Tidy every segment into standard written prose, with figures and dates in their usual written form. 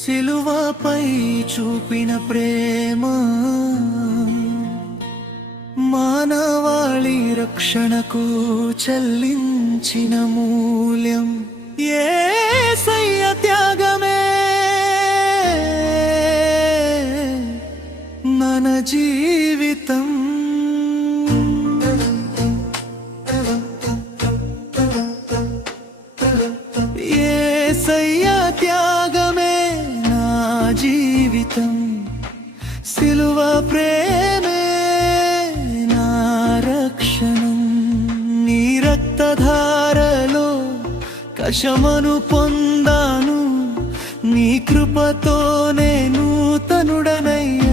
సిలువపై చూపిన ప్రేమ మానవాళి రక్షణకు చెల్లించిన మూల్యం యేసయ్య త్యాగమే మన జీవితం. యేసయ్య త్యాగమే నా జీవితం, సిలువ ప్రేమే నా రక్షణం. నీ రక్తధారలో కషమను పొందాను, నీ కృపతో నేను నూతనుడనయ్యాను.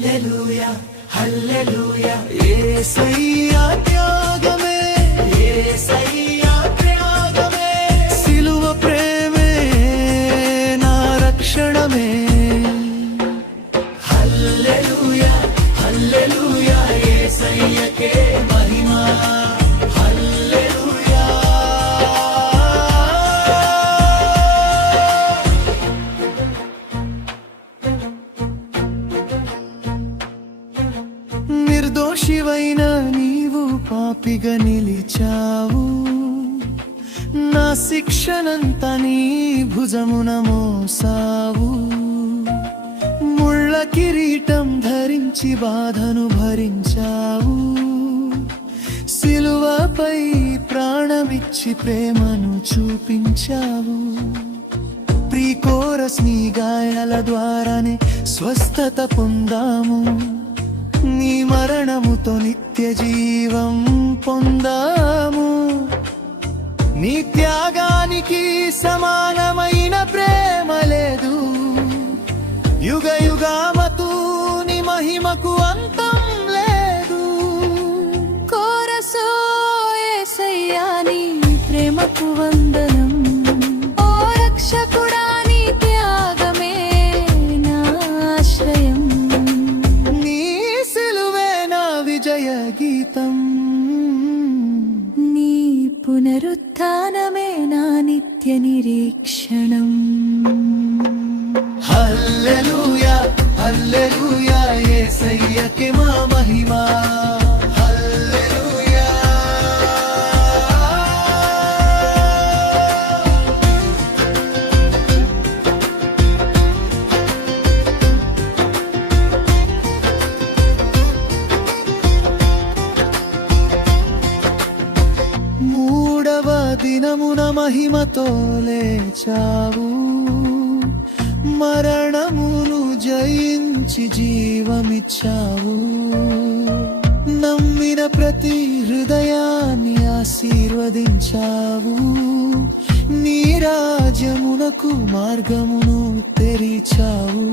హల్లెలూయా హల్లెలూయా యేసయ్య త్యాగమే, యేసయ్య త్యాగమే, సిలువ ప్రేమే నా రక్షణమే. హల్లెలూయా హల్లెలూయా యేసయ్యకే మహిమ. హల్లెలూయా నిర్దోషివైన నీవు పాపిగా నిలిచావు, నా శిక్షనంతా నీ భుజమున మోసావు. ముళ్ళ కిరీటం ధరించి బాధను భరించావు, సిలువపై ప్రాణమిచ్చి ప్రేమను చూపించావు. ప్రీకోరస్ నీ గాయాల ద్వారానే స్వస్థత పొందాము, నీ మరణముతో నిత్య జీవం పొందాము. నీ త్యాగానికి సమానమైన ప్రేమ లేదు, యుగ యుగామతు నీ మహిమకు అంతం లేదు. కోరసో యేసయ్యా నీ ప్రేమకు వందనం, ఓ రక్షకుడా నీ త్యాగమే నా ఆశ్రయం. జయ గీతం, నీ పునరుత్థానమే నా నిత్య నిరీక్షణం. హల్లెలూయా హల్లెలూయా యేసయ్యకే మా మహిమ. దినమున మహిమతో లేచావు, మరణమును జయించి జీవమిచ్చావు. నమ్మిన ప్రతి హృదయాన్ని ఆశీర్వదించావు, నీ రాజ్యమునకు మార్గమును తెరిచావు.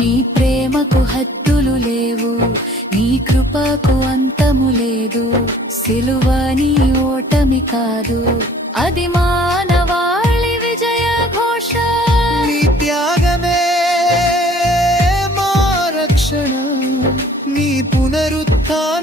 నీ ప్రేమకు హద్దులు లేవు, నీ కృపకు అంతము లేదు. సిలువ నీ ఓటమి కాదు, అది మానవాళి విజయ ఘోష. నీ త్యాగమే మా రక్షణ, నీ పునరుత్థానం